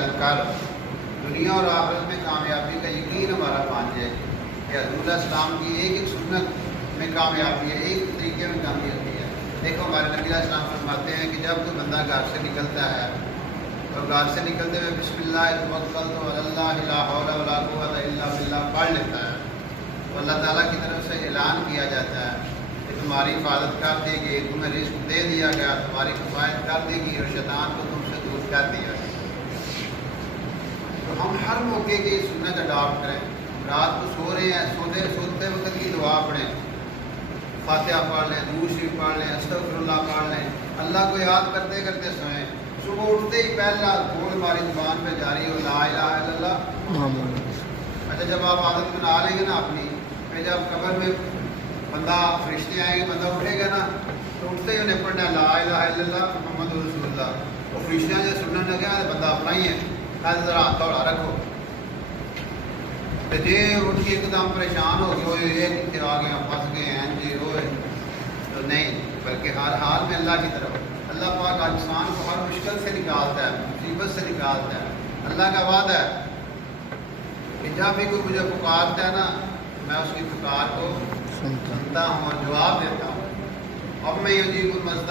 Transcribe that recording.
جلب کر دنیا اور آخرت میں کامیابی کا یقین ہمارا مان جائے کہ حضور علیہ السلام کی ایک ایک سنت میں کامیابی ہے، ایک طریقے میں کامیابی ہے۔ دیکھو ہمارے نبی علیہ السلام فرماتے ہیں کہ جب کوئی بندہ گھر سے نکلتا ہے اور گھر سے نکلتے ہوئے بسم اللہ توکلت علی اللہ لا حول ولا قوۃ الا باللہ پڑھ لیتا ہے تو اللہ تعالیٰ کی طرف سے اعلان کیا جاتا ہے کہ تمہاری حفاظت کر دے گی، تمہیں رزق دے دیا گیا، تمہاری کفایت کر دے گی اور شیطان کو تم سے دور کر دیا گیا۔ تو ہم ہر موقع کی سنت اڈاپٹ کریں، رات کو سو رہے ہیں، سوتے وقت کی دعا پڑھیں، فاتحہ پڑھ لیں، درود شریف پڑھ لیں، استغفر اللہ پڑھ لیں، اللہ کو یاد کرتے کرتے سوئیں۔ صبح اٹھتے ہی پہلا بول ہماری زبان پہ جاری ہو لا الہ الا اللہ۔ اچھا جب آپ عادت بنا لیں گے نا اپنی، پھر جب قبر میں بندہ فرشتے آئیں گے، بندہ اٹھے گا نا تو اٹھتے ہی انہیں پڑھنا لا الہ الا اللہ محمد رسول اللہ۔ وہ فرشتیاں جو سننے لگے بندہ اپنا ہی ہے، ذرا ہاتھ تھوڑا رکھو۔ جی اٹھ کے ایک دم پریشان ہو گئے، ہوئے یہ کتنے آ گئے پھنس گئے ہیں جی ہوئے، تو نہیں، بلکہ ہر حال میں اللہ کی طرف۔ اللہ پاک انسان کو ہر مشکل سے نکالتا ہے، مصیبت سے نکالتا ہے۔ اللہ کا وعدہ ہے کہ جب بھی کوئی مجھے پکارتا ہے نا میں اس کی پکار کو سنتا ہوں اور جواب دیتا ہوں۔ اب میں یجیب المضطر